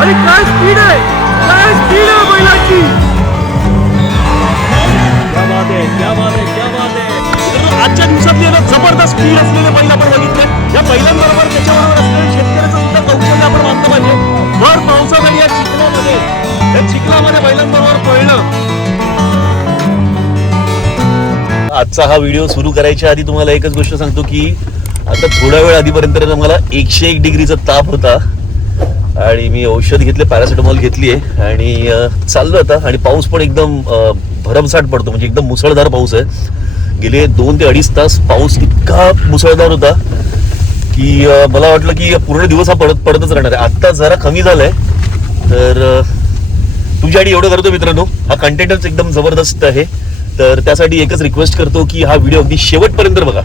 आणि काय स्पीड आहे? काय स्पीड आहे बैलाची? आजच्या दिवसातले जबरदस्त स्पीड असलेले बैल आपण बघितले. या बैलांबरोबर त्याच्याबरोबर असलेले शेतकऱ्याचं सुद्धा कौशल्य आपण मानलं पाहिजे. भर पावसामध्ये या चिखलामध्ये या चिखलामध्ये बैलांबरोबर पळणं. आजचा हा व्हिडिओ सुरू करायच्या आधी तुम्हाला एकच गोष्ट सांगतो की आता थोड्या वेळ आधीपर्यंत मला एकशे एक डिग्रीचा ताप होता. आणि मी औषध घेतले पॅरासिटामॉल घेतली आहे आणि चाललो आता. आणि पाऊस पण एकदम भरमसाट भरमसाठ पडतो. म्हणजे एकदम मुसळधार पाऊस आहे. गेले दोन ते अडीच तास पाऊस इतका मुसळधार होता की मला वाटलं की पूर्ण दिवस हा पडत पडतच राहणार आहे. आत्ता जरा कमी झालाय. तर तुझ्या आणि एवढं करतो मित्रांनो. हा कंटेंटच एकदम जबरदस्त आहे. तर त्यासाठी एकच रिक्वेस्ट करतो की हा व्हिडिओ अगदी शेवटपर्यंत बघा.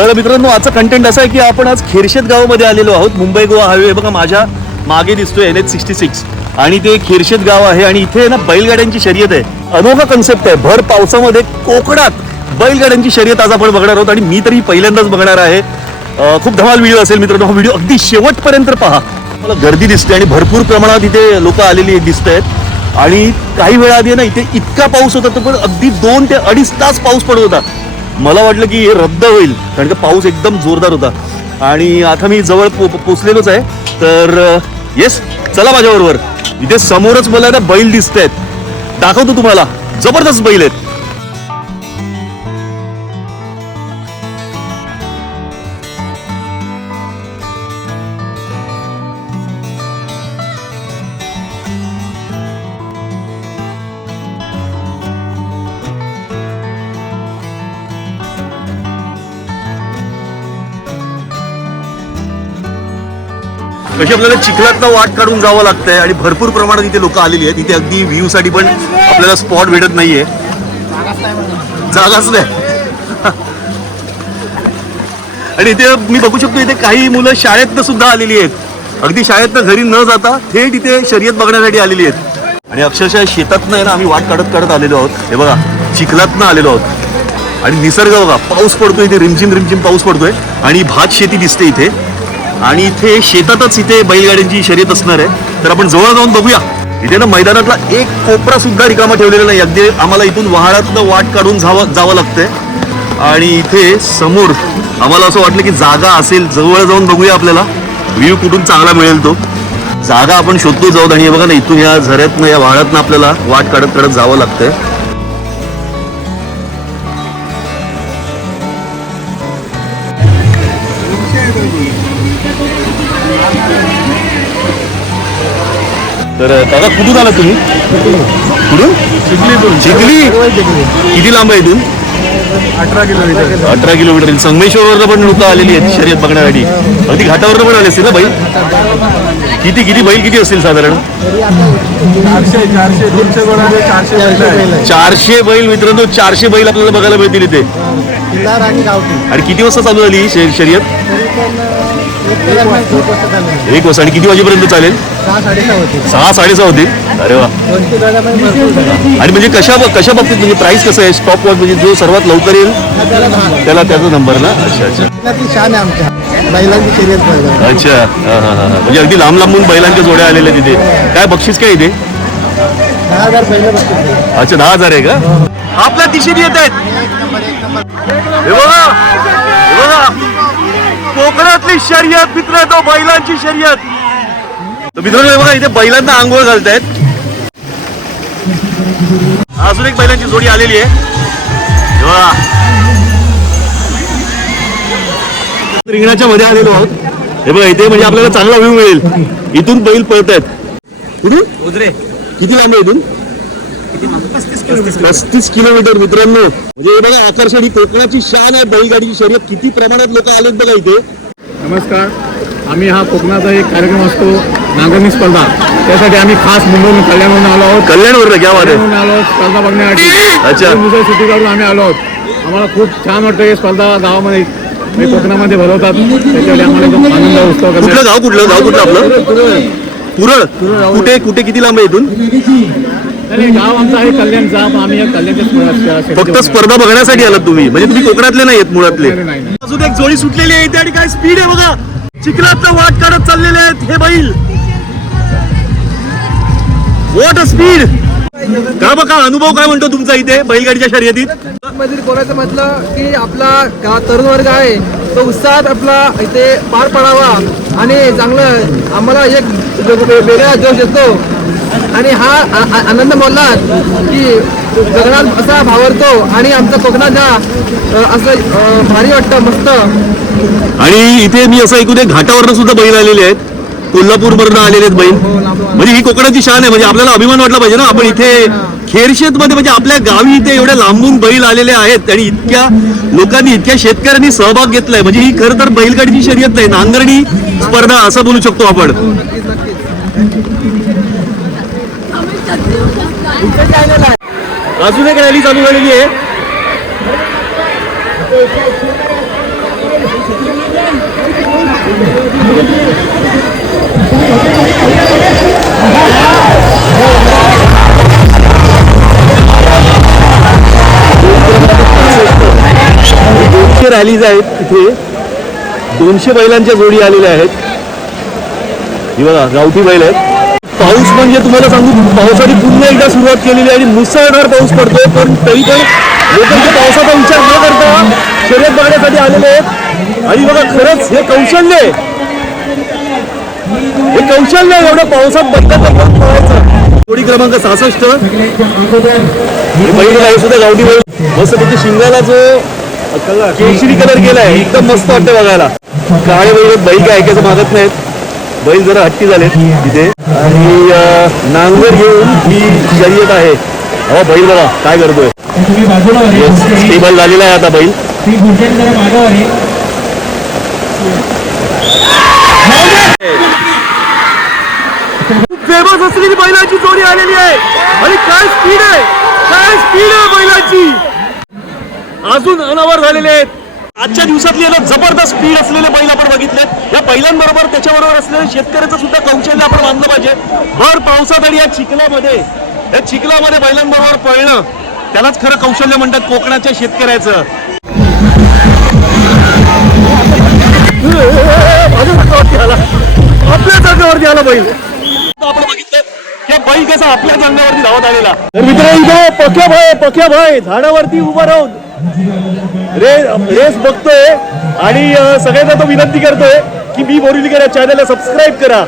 तर मित्रांनो आजचा कंटेंट असा आहे की आपण आज खेरशेत गावामध्ये आलेलो आहोत. मुंबई गोवा हायवे. बघा माझ्या मागे दिसतोय एन एच सिक्स्टी सिक्स आणि ते खेरशेत गाव आहे आणि इथे ना बैलगाड्यांची शर्यत आहे. अनोखा कन्सेप्ट आहे. भर पावसामध्ये कोकणात बैलगाड्यांची शर्यत आज आपण बघणार आहोत आणि मी तरी पहिल्यांदाच बघणार आहे. खूप धमाल व्हिडिओ असेल मित्रांनो. हा व्हिडिओ अगदी शेवटपर्यंत पहा. मला गर्दी दिसते आणि भरपूर प्रमाणात इथे लोक आलेली दिसत आहेत. आणि काही वेळा आधी ना इथे इतका पाऊस होता तो पण अगदी दोन ते अडीच तास पाऊस पडत होता. मला वाटलं की हे रद्द होईल कारण का पाऊस एकदम जोरदार होता. आणि आता मी जवळ पो पोचलेलोच आहे. तर येस चला माझ्याबरोबर. इथे समोरच मला ना बैल दिसत आहेत दाखवतो तुम्हाला. जबरदस्त बैल आहेत. कशी आपल्याला चिखलातनं वाट काढून जावं लागतंय आणि भरपूर प्रमाणात इथे लोक आलेली आहेत. इथे अगदी व्ह्यू साठी पण आपल्याला स्पॉट भेटत नाहीये. जागाच नाही. आणि इथे मी बघू शकतो इथे काही मुलं शाळेतनं सुद्धा आलेली आहेत. अगदी शाळेतनं घरी न जाता थेट इथे शर्यत बघण्यासाठी आलेली आहेत. आणि अक्षरशः शेतातनं आहे ना आम्ही वाट काढत काढत आलेलो आहोत. हे बघा चिखलातनं आलेलो आहोत. आणि निसर्ग बघा पाऊस पडतोय इथे रिमझिम रिमझिम पाऊस पडतोय. आणि भात शेती दिसते इथे. आणि इथे शेतातच इथे बैलगाड्यांची शर्यत असणार आहे. तर आपण जवळ जाऊन बघूया. इथे ना मैदानातला एक कोपरा सुद्धा रिकामा ठेवलेला नाही. अगदी आम्हाला इथून वाहनातनं वाट काढून जावं जावं लागतंय. आणि इथे समोर आम्हाला असं वाटलं की जागा असेल. जवळ जाऊन बघूया आपल्याला. व्ह्यू कुठून चांगला मिळेल तो. जागा आपण शोधतो जाऊ आणि बघा ना इथून या झऱ्यातनं या वाळ्यातनं आपल्याला वाट काढत काढत जावं लागतंय. तर काका कुठून आला तुम्ही? कुठून? चिखली? किती लांब आहे इथून? अठरा किलोमीटर. अठरा किलोमीटर. संगमेश्वरवर पण लोक आलेली आहेत शर्यत बघण्यासाठी. अगदी घाटावर पण आले असतील ना बैल किती किती बैल किती असतील साधारण? चारशे बैल मित्रांनो चारशे बैल आपल्याला बघायला मिळतील इथे. आणि किती वाजता चालू झाली ही शर्यत? एक वर्ष वाजता आणि किती वाजेपर्यंत चालेल? सहा साडेसहा होतील. अरे वा. आणि म्हणजे कशा कशा बाबतीत म्हणजे प्राइस कसं आहे? स्टॉप म्हणजे जो सर्वात लवकर येईल त्याला त्याचा नंबर ना? अच्छा अच्छा. आहे बैलांची अच्छा. हा, हा, हा, म्हणजे अगदी लांब लांबून बैलांच्या जोड्या आलेल्या तिथे. काय बक्षीस काय इथे? अच्छा दहा हजार आहे का? आपल्या दिशेने येत आहेत. कोकणातली शर्यत मित्रांनो बैलांची शर्यत. तर मित्रांनो बघा इथे बैलांना आंघोळ घालतायत. अजून एक बैलांची जोडी आलेली आहे. रिंगणाच्या मध्ये आलेलो आहोत. हे बघा इथे म्हणजे आपल्याला चांगला व्ह्यू मिळेल. इथून बैल पळत आहेत कुठून किती लांब आहे इथून? पस्तीस किलोमीटर मित्रांनो. म्हणजे हे बघा आकर्षण ही कोकणाची शान आहे. बैलगाडीची शर्यत किती प्रमाणात लोक आलेत बघा इथे. नमस्कार. आम्ही हा कोकणाचा एक कार्यक्रम असतो नांगरणी स्पर्धा. त्यासाठी आम्ही खास मुंबईहून कल्याणहून आलो आहोत. कल्याणवर क्या वाद आहे कल्याणहून आलो आहोत. स्पर्धा बघण्यासाठी. अच्छा. दिवसाची सुट्टी काढून आम्ही आलो आहोत. आम्हाला खूप छान वाटतं हे स्पर्धा गावामध्ये. कोकणामध्ये भरवतात. त्याच्यासाठी आम्हाला आनंद उत्सव कुठलं गाव कुठलं? गाव कुठलं आपलं? कुरळ. कुठे कुठे किती लांब आहे इथून? आणि गाव आमचं आहे कल्याणचा पण आम्ही या कल्याणच्या स्पर्धा- फक्त स्पर्धा बघण्यासाठी आलात तुम्ही. म्हणजे तुम्ही कोकणातले नाही आहेत मुळातले. अजून एक जोडी सुटलेली आहे इथे आणि काय स्पीड आहे बघा. चिखलातलं वाट काढत चाललेले आहेत हे बैल. वॉट अ स्पीड का बघा अनुभव काय म्हणतो तुमचा इथे बैलगाडीच्या शर्यतीत? मध्ये बोलायचं म्हटलं की आपला तरुण वर्ग आहे तो उत्साहात आपला इथे पार पडावा आणि चांगलं आम्हाला एक वेगळा जोश येतो आणि हा आनंद बोललात की गगनात असा भावरतो आणि आमचा कोकणात हा असं भारी वाटतं मस्त. आणि इथे मी असं ऐकून घाटावरनं सुद्धा बैल आलेले आहेत. कोल्हापूर वरनं आलेले आहेत बैल म्हणजे ही कोकणाची शान आहे. म्हणजे आपल्याला अभिमान वाटला पाहिजे ना. आपण इथे खेरशेत मध्ये म्हणजे आपल्या गावी इथे एवढ्या लांबून बैल आलेले आहेत आणि इतक्या लोकांनी इतक्या शेतकऱ्यांनी सहभाग घेतलाय. म्हणजे ही खरं तर बैलगाडीची शर्यत नाही. नांगरणी स्पर्धा असं बोलू शकतो आपण. अजून एक रॅली चालू झालेली आहे. दोनशे रॅलीज आहेत इथे. दोनशे बैलांच्या जोडी आलेल्या आहेत. ही बघा गावठी बैल आहेत. पाऊस म्हणजे तुम्हाला सांगू पावसाने पुन्हा एकदा सुरुवात केलेली आहे आणि मुसळधार पाऊस पडतो पण तरी पण लोकांच्या पावसाचा विचार न करता शर्यत बघण्यासाठी आलेले आहेत आणि बघा खरंच हे कौशल्य आहे हे कौशल्य आहे पावसात बघता पळायचं जोडी क्रमांक सहासष्ट महिला बैल आहे सुद्धा गावठी बैल मस्त त्याच्या शिंगाला जो केशरी कलर केलाय एकदम मस्त वाटतं बघायला काळे बैल बाईक ऐकायचं मागत नाहीत बैल जरा हट्टी झाले तिथे. आणि नांगर घेऊन ही शर्यत आहे. अहो बैल बघा काय करतोय. स्टेबल झालेला आहे आता बैल. खूप फेमस असलेली बैलाची जोडी आलेली आहे. आणि काय स्पीड आहे? काय स्पीड आहे बैलाची? अजून अनावर झालेले आहेत. आजच्या दिवसातली याला जबरदस्त स्पीड असलेले बैल आपण बघितले या बैलांबरोबर त्याच्याबरोबर असलेल्या शेतकऱ्याचं सुद्धा कौशल्य आपण मानलं पाहिजे. भर पावसात आणि या चिखलामध्ये या चिखलामध्ये बैलांबरोबर पळणं त्यालाच खरं कौशल्य म्हणतात कोकणाच्या शेतकऱ्याचं. आपल्या जागेवरती आला बैल. आपण बघितलं बैल कसा आपल्या अंगावरती धावत आलेला. तर मित्र इथे पक्या भाई पक्या भाई झाडावरती उभा राहून. रे रेस बघतोय आणि सगळ्यांना तो विनंती करतोय की मी बोरिवलीकर या चॅनलला सबस्क्राईब करा.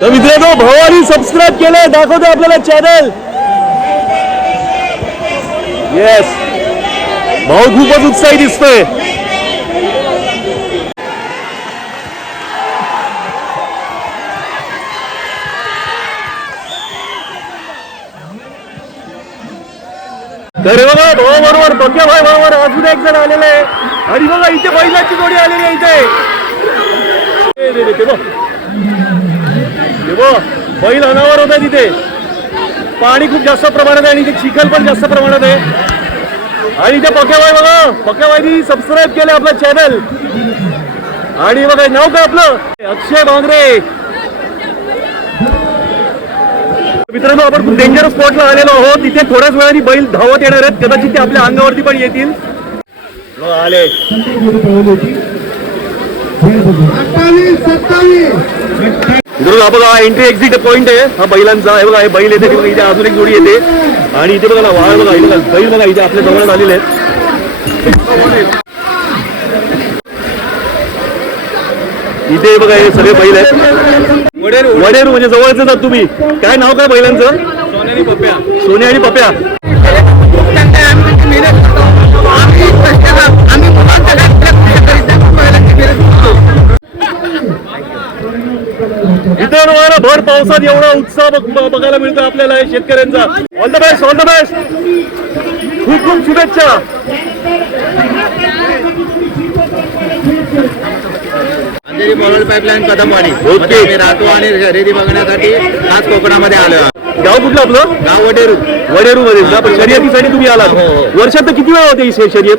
तर मित्रांनो भवानी सबस्क्राईब केलंय दाखवतोय आपल्याला चॅनल येस भाऊ खूपच उत्साही दिसतोय. अरे बघा हो बरोबर. बघ्या भाई बरोबर. अजून एक जण आलेला आहे. आणि बघा इथे बैलाची जोडी आलेली आहे इथे. बघ. बैल अनावर होता तिथे. पाणी खूप जास्त प्रमाणात आहे आणि इथे चिखल पण जास्त प्रमाणात आहे. आणि इथे पक्याबाई बघा पक्याबाईनी सबस्क्राईब केलं आपलं चॅनल आणि बघा नाव काय आपलं? अक्षय भांगरे. मित्रांनो आपण खूप डेंजरस स्पॉटला आलेलो आहोत. तिथे थोड्याच वेळाने बैल धावत येणार आहेत. कदाचित ते आपल्या अंगावरती पण येतील. आले. मित्रांनो हा बघा एंट्री एक्झिट पॉइंट आहे. हा बैलांचा हे बघा हे बैल येते इथे अजून एक जोडी येते. आणि इथे बघा ना वाळ बघा इथे बैल बघा इथे आपल्या जवळ आलेले आहेत. इथे बघा हे सगळे बैल आहेत. वडेरू. म्हणजे जवळच येतात तुम्ही. काय नाव काय बैलांचं सोने आणि पप्या. इतर भर पावसात एवढा उत्साह बघायला मिळतो आपल्याला शेतकऱ्यांचा. All the best all the best खूप खूप शुभेच्छा. अंधेरी मोरल पाईपलाईन कदमवाडी. ओके. राहतो आणि शर्यती बघण्यासाठी आज कोकणामध्ये आलो. गाव कुठलं आपलं? गाव वडेरू. वडेरू मध्ये शर्यतीसाठी तुम्ही आलात. हो, हो. वर्षात किती वेळा होते ही शे- शर्यत?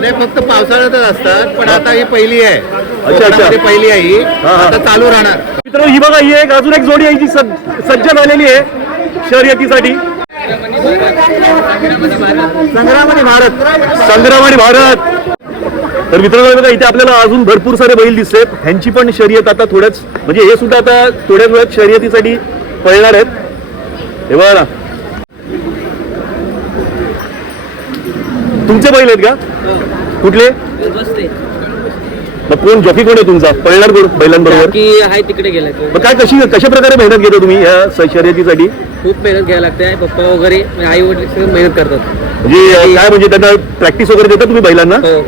नाही फक्त पावसाळ्यातच असतात पण आता ही पहिली आहे. कोकणामध्ये पहिली आहे ही. हा, हा. आता चालू राहणार. मित्र ही बघा ही एक अजून एक जोडी आहे जी सज्ज सज्ज झालेली आहे शर्यतीसाठी. संग्राम आणि भारत. संग्राम आणि भारत. तर मित्रांनो बघा इथे आपल्याला अजून भरपूर सारे बैल दिसतात ह्यांची पण शर्यत आता थोड्याच म्हणजे हे सुद्धा आता थोड्याच वेळात शर्यतीसाठी पळणार आहेत. हे बघा ना. तुमचे बैल आहेत का? कुठले? मग कोण जॉकी कोण आहे तुमचा? पळणार कोण बैलांबरोबर? की आहे तिकडे गेला तो. मग काय कशी कशा प्रकारे मेहनत घेता तुम्ही या स- शर्यतीसाठी? खूप मेहनत घ्यायला लागते पप्पा वगैरे आई वडील सगळे मेहनत करतात. म्हणजे अं, काय म्हणजे त्यांना प्रॅक्टिस वगैरे देता तुम्ही बैलांना? हो.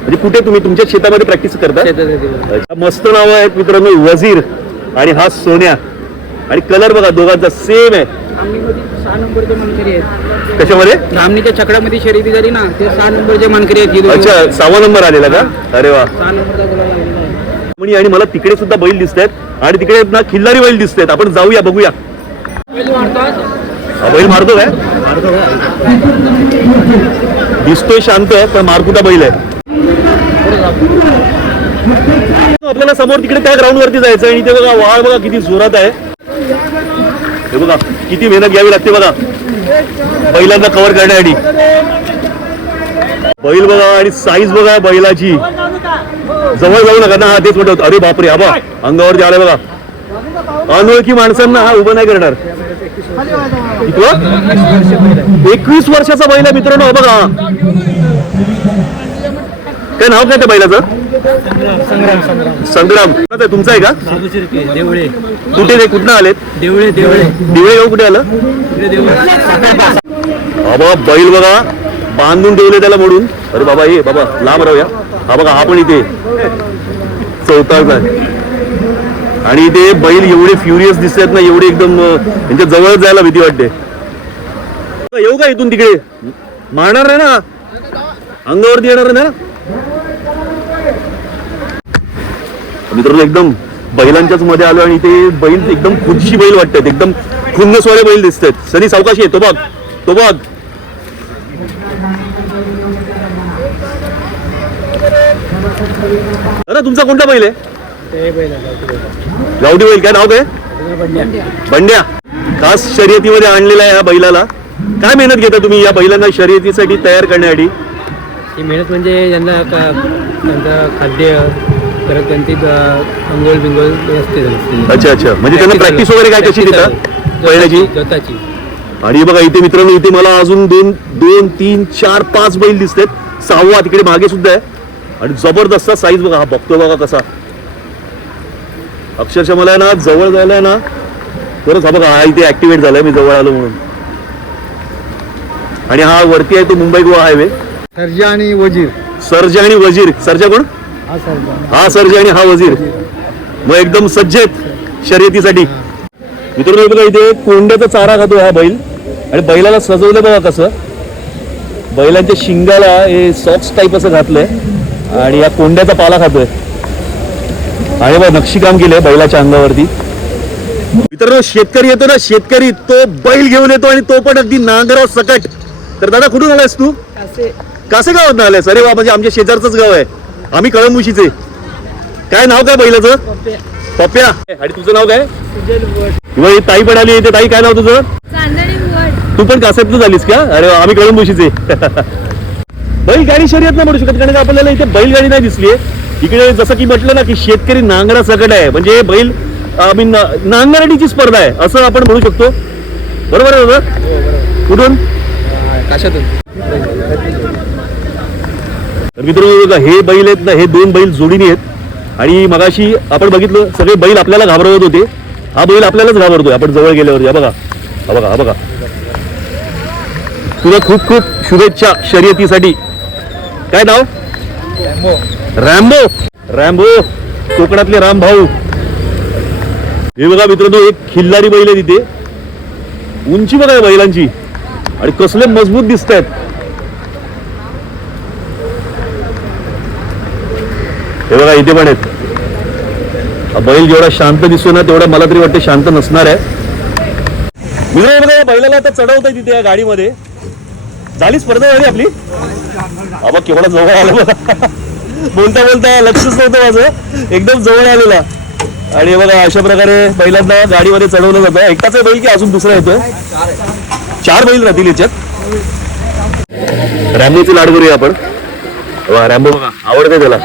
म्हणजे कुठे तुम्ही तुमच्या शेतामध्ये प्रॅक्टिस करता? मस्त नाव आहेत मित्रांनो वजीर आणि हा सोन्या. आणि कलर बघा दोघांचा सेम आहे. धामणीमध्ये सहा नंबरचे मानकरी आहेत. कशामध्ये? धामणीच्या छकड्यामध्ये शर्यती झाली ना ते सहा नंबरचे मानकरी आहेत. अच्छा सहावा नंबर आलेला का? अरे वा. सहा नंबरचा आणि मला तिकडे सुद्धा बैल दिसत आहेत आणि तिकडे ना खिल्लारी बैल दिसत आहेत आपण जाऊया बघूया. बैल मारतो काय? दिसतोय शांत पण मारकुटा बैल आहे. आपल्याला समोर तिकडे त्या ग्राउंड वरती जायचं आणि ते बघा वाळ बघा किती जोरात आहे. हे बघा किती मेहनत घ्यावी लागते बघा. बैलांना कव्हर करण्यासाठी. बैल बघा आणि साईज बघा बैलाची. जवळ जाऊ नका ना हा तेच म्हणतो. अरे बापरे आबा अंगावरती आलाय बघा. अनोळखी माणसांना हा उभं नाही करणार. एकवीस वर्षाचा बैल आहे मित्रांनो बघा. काय नाव काय त्या बैलाचं? संग्राम? तुमचं आहे का? देवळे. कुठे ते कुठनं आलेत? देवळे देवळे. दिवेगाव कुठे आलं? बाबा बैल बघा. बांधून ठेवले त्याला मोडून. अरे बाबा ये बाबा लांब राहूया. हा बघा हा पण इथे. चौथा आणि ते बैल एवढे फ्युरियस दिसतात ना एवढे एकदम त्यांच्या जवळ जायला भीती वाटते. येऊ का इथून तिकडे? मारणार नाही ना? अंगावरती येणार ना? मित्रांनो एकदम बैलांच्याच मध्ये आलो आणि ते बैल एकदम खुदशी बैल वाटतात. एकदम खुन्नसवाले बैल दिसतात. सनी सावकाशी आहे तो बघ तो बघ. अरे तुमचा कोणता बैल आहे? गावठी बैल. काय नाव काय बंड्या. खास शर्यतीमध्ये आणलेला आहे या बैलाला. काय मेहनत घेता तुम्ही या बैलांना शर्यतीसाठी तयार करण्यासाठी? मेहनत म्हणजे यांना त्यांचं खाद्य परत त्यांची अंघोळ बिंगोळ असते. त्यांची. अच्छा अच्छा. म्हणजे त्यांना प्रॅक्टिस वगैरे काय कशी देतात? स्वतःची आणि बघा इथे मित्रांनो इथे मला अजून दोन दोन तीन चार पाच बैल दिसतात सहावा तिकडे मागे सुद्धा आहे. आणि जबरदस्त साईज बघा हा बघतो बघा कसा. अक्षरशः मला आहे ना जवळ जायला ना. खरंच हा बघा हा इथे ऍक्टिव्हेट झालाय मी जवळ आलो म्हणून. आणि हा वरती आहे तो मुंबई गोवा हायवे सर्जा आणि वजीर. सर्जा आणि वजीर. सर्जा कोण? हा सर्जा आणि हा वजीर. मग एकदम सज्ज आहेत शर्यतीसाठी. मित्रांनो बघा इथे कोंड्याचा चारा खातो हा बैल. आणि बैलाला सजवलं बघा कसं. बैलांच्या शिंगाला हे सॉक्स टाईप असं घातलंय. आणि या कोंड्याचा पाला खातोय. आणि बघा नक्षीकाम केलंय बैलाच्या अंगावरती. मित्रांनो शेतकरी येतो ना शेतकरी तो बैल घेऊन येतो आणि तो पण अगदी नांगराव सकट. तर दादा कुठून आलायस तू? कासे. गावात आलायस? अरे वा म्हणजे आमच्या शेजारचंच गाव आहे. आम्ही कळंबुशीचे काय नाव काय बैलाचं? पप्प्या आणि तुझं नाव काय? किंवा ही ताई पण आली ताई काय नाव तुझं? तू पण कासेतनं झालीस का? अरे आम्ही कळंबुशीचे बैलगाडी शर्यत नाही म्हणू शकत कारण का आपल्याला इथे बैलगाडी नाही दिसली इकडे जसं की म्हटलं ना की शेतकरी नांगरा सकट आहे. म्हणजे हे बैल आम्ही नांगराडीची स्पर्धा आहे असं आपण म्हणू शकतो. बरोबर आहे दादा? कुठून? कशातून. तर मित्रांनो बघा हे बैल आहेत ना हे दोन बैल जोडीने आहेत. आणि मगाशी आपण बघितलं सगळे बैल आपल्याला घाबरवत होते. हा बैल आपल्यालाच घाबरतोय. आपण जवळ गेल्यावर हा बघा. हा बघा हा बघा. तुला खूप खूप शुभेच्छा शर्यतीसाठी. काय नाव? रॅम्बो. रॅम्बो. कोकणातले राम भाऊ. हे बघा मित्रांनो एक खिल्लारी बैल आहे तिथे उंची बघा या बैलांची. आणि कसले मजबूत दिसत आहेत हे बघा इथे पण आहेत. बैल जेवढा शांत दिसतो ना तेवढा मला तरी वाटतं शांत नसणार आहे. मित्र बघा या बैलाला आता चढवत आहे तिथे या गाडीमध्ये. झाली स्पर्धा झाली आपली? अबा केवढा जवळ आलं बघा. बोलता बोलता लक्षच नव्हतं माझं. एकदम जवळ आलेला. आणि बघा अशा प्रकारे बैलांना गाडीमध्ये चढवलं जातं. एकटाच आहे बैल की अजून दुसरा येतोय? चार बैल राहतील याच्यात. रॅम्बोची लाड करूया आपण. रॅम्बो बघा आवडते त्याला.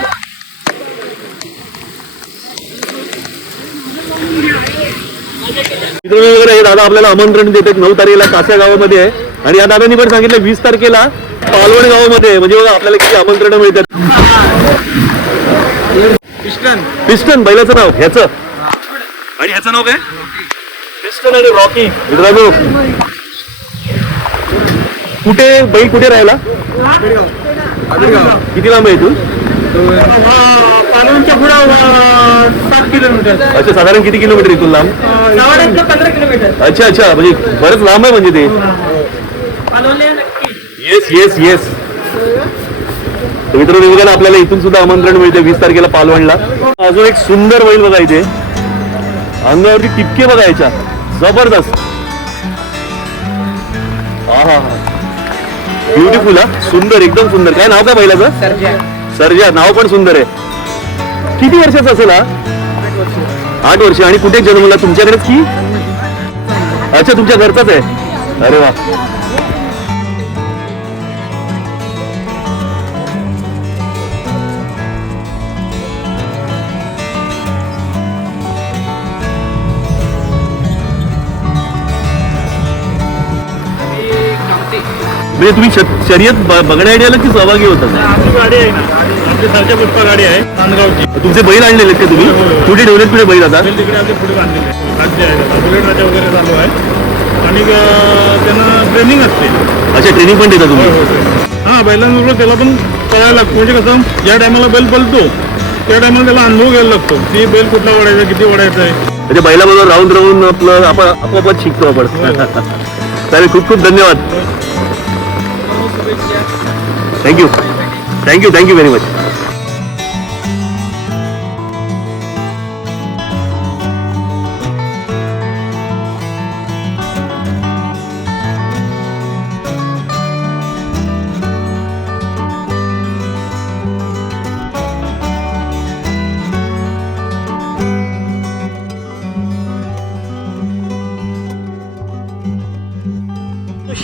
वगैरे हे दादा आपल्याला आमंत्रण देतात नऊ तारखेला कास्या गावामध्ये आहे. आणि या दादांनी पण सांगितलं वीस तारखेला पालवण गावामध्ये. म्हणजे बघा आपल्याला किती आमंत्रण मिळतात. पिस्टन. बैलाचं नाव ह्याचं. आणि ह्याचं नाव काय? पिस्टन आणि रॉकी. मित्रांनो कुठे बैल कुठे राहिला? किती लांब आहे इथून? पालवणच्या पुढं किलोमीटर. अच्छा साधारण किती किलोमीटर इथून लांब? पंधरा किलोमीटर. अच्छा अच्छा म्हणजे बरंच लांब आहे म्हणजे ते. नक्की. येस येस येस मित्रांनो बघा ना आपल्याला इथून सुद्धा आमंत्रण मिळते वीस तारखेला पालवणला. अजून एक सुंदर बैल बघा इथे. अंगावरती टिपके बघा याच्या. जबरदस्त. हा हा. हा ब्युटिफुल हा. सुंदर एकदम सुंदर. काय नाव काय बैलाचं? सर्जा. नाव पण सुंदर आहे. किती वर्षाचा असेल हा? आठ वर्ष आणि कुठे जन्मला तुमच्याकडेच की? अच्छा तुमच्या घरचाच आहे. अरे वा. म्हणजे तुम्ही श- शर्यत ब- बघण्यासाठी आलं की सहभागी होता आहे ना. आमची सरच्या पुष्पा गाडी आहे नांदगावची तुमचे बैल आणलेले का तुम्ही? कुठे ठेवलेत कुठे बैल आता? तिकडे आमचे पुढे बांधलेले आहे राज्य आहे बुलेट राजा वगैरे चालू आहे. आणि त्यांना ट्रेनिंग असते. अच्छा ट्रेनिंग पण देता तुम्ही? हा बैलांबरोबर त्याला पण कळायला लागतं. म्हणजे कसं ज्या टायमाला बैल पलतो त्या टायमाला त्याला अनुभव घ्यायला लागतो. की बैल कुठला वडायचा किती वडायचा आहे. म्हणजे बैलाबरोबर राहून राहून आपलं आपण आपोआपच शिकतो आपण. चालेल खूप खूप धन्यवाद. Thank you thank you thank you very much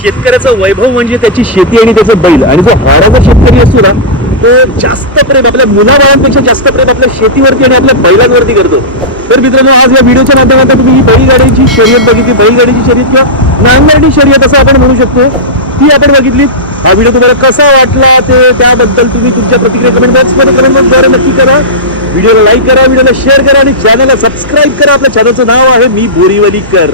शेतकऱ्याचं वैभव म्हणजे त्याची शेती आणि त्याचं बैल. आणि जो हाडाचा शेतकरी असतो ना तो जास्त प्रेम आपल्या मुलाबाळांपेक्षा जास्त प्रेम आपल्या शेतीवरती आणि आपल्या बैलांवरती करतो. तर मित्रांनो आज या व्हिडिओच्या माध्यमातून तुम्ही ही बैलगाडीची शर्यत बघितली. बैलगाडीची शर्यत किंवा नांगरणी शर्यत असं आपण म्हणू शकतो. ती आपण बघितली. हा व्हिडिओ तुम्हाला कसा वाटला ते त्याबद्दल तुम्ही तुमच्या प्रतिक्रिया कमेंट बॉक्समध्ये कमेंट बॉक्सद्वारे नक्की करा. व्हिडिओला लाईक करा व्हिडिओला शेअर करा आणि चॅनलला सबस्क्राईब करा. आपल्या चॅनलचं नाव आहे मी बोरीवलीकर.